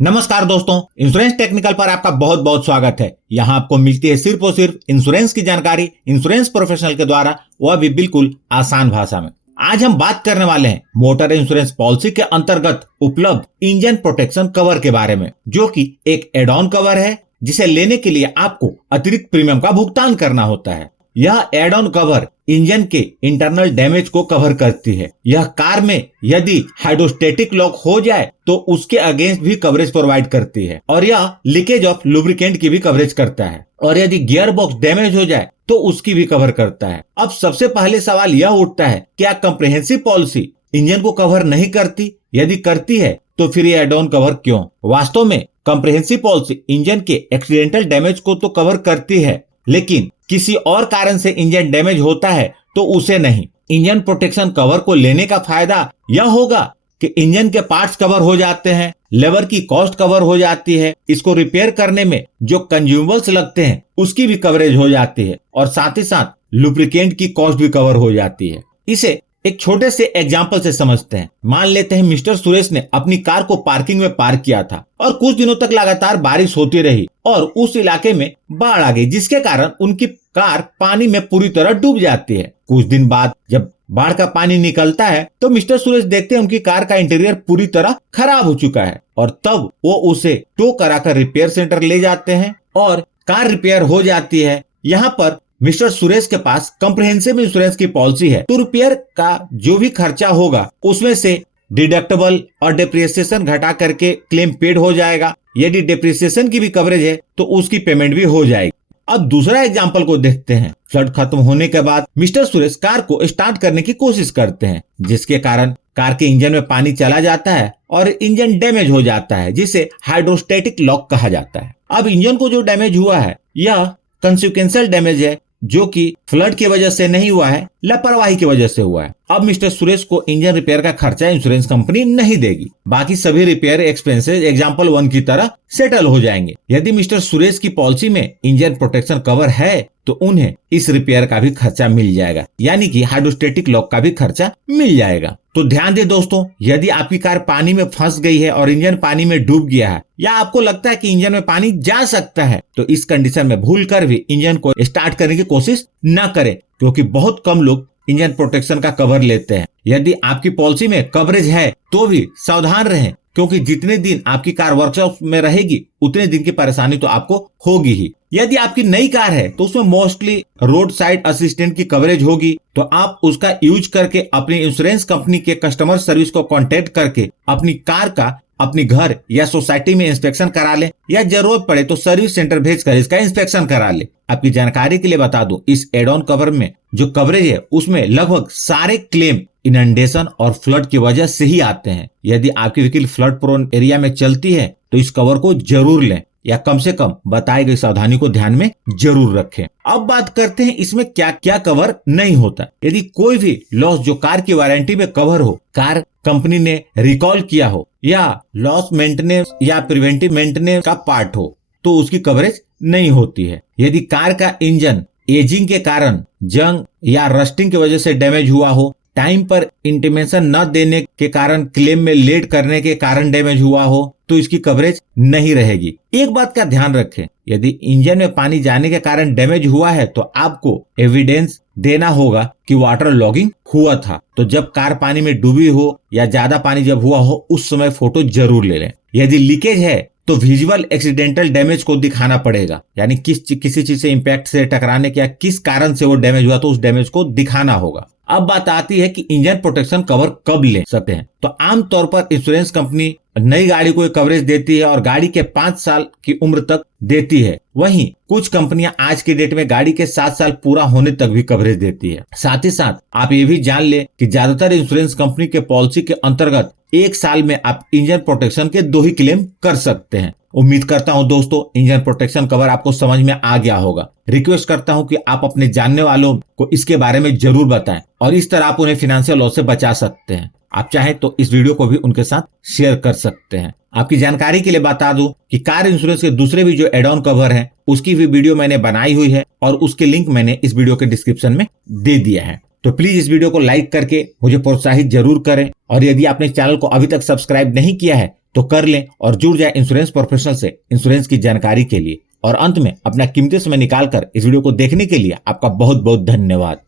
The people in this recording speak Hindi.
नमस्कार दोस्तों, इंश्योरेंस टेक्निकल पर आपका बहुत बहुत स्वागत है। यहाँ आपको मिलती है सिर्फ और सिर्फ इंश्योरेंस की जानकारी इंश्योरेंस प्रोफेशनल के द्वारा, वह भी बिल्कुल आसान भाषा में। आज हम बात करने वाले हैं मोटर इंश्योरेंस पॉलिसी के अंतर्गत उपलब्ध इंजन प्रोटेक्शन कवर के बारे में, जो कि एक एड ऑन कवर है जिसे लेने के लिए आपको अतिरिक्त प्रीमियम का भुगतान करना होता है। यह एड ऑन कवर इंजन के इंटरनल डैमेज को कवर करती है। यह कार में यदि हाइड्रोस्टेटिक लॉक हो जाए तो उसके अगेंस्ट भी कवरेज प्रोवाइड करती है, और यह लीकेज ऑफ लुब्रिकेंट की भी कवरेज करता है, और यदि गियर बॉक्स डैमेज हो जाए तो उसकी भी कवर करता है। अब सबसे पहले सवाल यह उठता है, क्या कंप्रिहेंसिव पॉलिसी इंजन को कवर नहीं करती? यदि करती है तो फिर ये एड ऑन कवर क्यों? वास्तव में कंप्रिहेंसिव पॉलिसी इंजन के एक्सीडेंटल डैमेज को तो कवर करती है, लेकिन किसी और कारण से इंजन डैमेज होता है तो उसे नहीं। इंजन प्रोटेक्शन कवर को लेने का फायदा यह होगा कि इंजन के पार्ट्स कवर हो जाते हैं, लेबर की कॉस्ट कवर हो जाती है, इसको रिपेयर करने में जो कंज्यूमेबल्स लगते हैं उसकी भी कवरेज हो जाती है, और साथ ही साथ लुब्रिकेंट की कॉस्ट भी कवर हो जाती है। इसे एक छोटे से एग्जाम्पल से समझते हैं। मान लेते हैं मिस्टर सुरेश ने अपनी कार को पार्किंग में पार्क किया था और कुछ दिनों तक लगातार बारिश होती रही और उस इलाके में बाढ़ आ गई, जिसके कारण उनकी कार पानी में पूरी तरह डूब जाती है। कुछ दिन बाद जब बाढ़ का पानी निकलता है तो मिस्टर सुरेश देखते हैं उनकी कार का इंटीरियर पूरी तरह खराब हो चुका है, और तब वो उसे टो कराकर रिपेयर सेंटर ले जाते हैं और कार रिपेयर हो जाती है। यहाँ पर मिस्टर सुरेश के पास कंप्रिहेंसिव इंश्योरेंस की पॉलिसी है, तो रिपेयर का जो भी खर्चा होगा उसमें से डिडक्टेबल और डेप्रिसिएशन घटा करके क्लेम पेड हो जाएगा। यदि डेप्रिसिएशन की भी कवरेज है तो उसकी पेमेंट भी हो जाएगी। अब दूसरा एग्जांपल को देखते हैं। फ्लड खत्म होने के बाद मिस्टर सुरेश कार को स्टार्ट करने की कोशिश करते हैं, जिसके कारण कार के इंजन में पानी चला जाता है और इंजन डैमेज हो जाता है, जिसे हाइड्रोस्टेटिक लॉक कहा जाता है। अब इंजन को जो डैमेज हुआ है यह कंसिक्वेंशियल डैमेज है, जो कि फ्लड की वजह से नहीं हुआ है, लापरवाही की वजह से हुआ है। अब मिस्टर सुरेश को इंजन रिपेयर का खर्चा इंश्योरेंस कंपनी नहीं देगी। बाकी सभी रिपेयर एक्सपेंसेस एग्जांपल 1 की तरह सेटल हो जाएंगे। यदि मिस्टर सुरेश की पॉलिसी में इंजन प्रोटेक्शन कवर है तो उन्हें इस रिपेयर का भी खर्चा मिल जाएगा, यानी कि हाइड्रोस्टेटिक लॉक का भी खर्चा मिल जाएगा। तो ध्यान दे दोस्तों, यदि आपकी कार पानी में फंस गई है और इंजन पानी में डूब गया है, या आपको लगता है कि इंजन में पानी जा सकता है, तो इस कंडीशन में भूल कर भी इंजन को स्टार्ट करने की कोशिश न करें, क्योंकि बहुत कम लोग इंजन प्रोटेक्शन का कवर लेते हैं। यदि आपकी पॉलिसी में कवरेज है तो भी सावधान रहें, क्योंकि जितने दिन आपकी कार वर्कशॉप में रहेगी उतने दिन की परेशानी तो आपको होगी ही। यदि आपकी नई कार है तो उसमें मोस्टली रोड साइड असिस्टेंट की कवरेज होगी, तो आप उसका यूज करके अपनी इंश्योरेंस कंपनी के कस्टमर सर्विस को कांटेक्ट करके अपनी कार का अपनी घर या सोसाइटी में इंस्पेक्शन करा ले, या जरूरत पड़े तो सर्विस सेंटर भेजकर इसका इंस्पेक्शन करा ले। आपकी जानकारी के लिए बता दूं, इस एड ऑन कवर में जो कवरेज है उसमें लगभग सारे क्लेम इनंडेशन और फ्लड की वजह से ही आते हैं। यदि आपकी व्हीकल फ्लड प्रोन एरिया में चलती है तो इस कवर को जरूर लें, या कम से कम बताई गई सावधानी को ध्यान में जरूर रखें। अब बात करते हैं इसमें क्या क्या कवर नहीं होता। यदि कोई भी लॉस जो कार की वारंटी में कवर हो, कार कंपनी ने रिकॉल किया हो, या लॉस मेंटेनेंस या प्रिवेंटिव मेंटेनेंस का पार्ट हो, तो उसकी कवरेज नहीं होती है। यदि कार का इंजन एजिंग के कारण जंग या रस्टिंग की वजह से डैमेज हुआ हो, टाइम पर इंटीमेशन न देने के कारण क्लेम में लेट करने के कारण डैमेज हुआ हो, तो इसकी कवरेज नहीं रहेगी। एक बात का ध्यान रखें, यदि इंजन में पानी जाने के कारण डैमेज हुआ है तो आपको एविडेंस देना होगा कि वाटर लॉगिंग हुआ था। तो जब कार पानी में डूबी हो या ज्यादा पानी जब हुआ हो उस समय फोटो जरूर ले लें। यदि लीकेज है तो विजुअल एक्सीडेंटल डैमेज को दिखाना पड़ेगा, यानी किसी चीज से इंपैक्ट से टकराने के या किस कारण से वो डैमेज हुआ तो उस डैमेज को दिखाना होगा। अब बात आती है कि इंजन प्रोटेक्शन कवर कब ले सकते हैं। तो आमतौर पर इंश्योरेंस कंपनी नई गाड़ी को कवरेज देती है और गाड़ी के 5 साल की उम्र तक देती है। वहीं कुछ कंपनियां आज के डेट में गाड़ी के 7 साल पूरा होने तक भी कवरेज देती है। साथ ही साथ आप ये भी जान ले कि ज्यादातर इंश्योरेंस कंपनी के पॉलिसी के अंतर्गत 1 साल में आप इंजन प्रोटेक्शन के 2 ही क्लेम कर सकते हैं। उम्मीद करता हूं दोस्तों इंजन प्रोटेक्शन कवर आपको समझ में आ गया होगा। रिक्वेस्ट करता हूं कि आप अपने जानने वालों को इसके बारे में जरूर बताएं, और इस तरह आप उन्हें फाइनेंशियल लॉस से बचा सकते हैं। आप चाहें तो इस वीडियो को भी उनके साथ शेयर कर सकते हैं। आपकी जानकारी के लिए बता दूं कि कार इंश्योरेंस के दूसरे भी जो एड ऑन कवर है उसकी भी वीडियो मैंने बनाई हुई है, और उसके लिंक मैंने इस वीडियो के डिस्क्रिप्शन में दे दिया है। तो प्लीज इस वीडियो को लाइक करके मुझे प्रोत्साहित जरूर करें, और यदि आपने चैनल को अभी तक सब्सक्राइब नहीं किया है तो कर लें और जुड़ जाए इंश्योरेंस प्रोफेशनल से इंश्योरेंस की जानकारी के लिए। और अंत में अपना कीमती समय निकालकर इस वीडियो को देखने के लिए आपका बहुत बहुत धन्यवाद।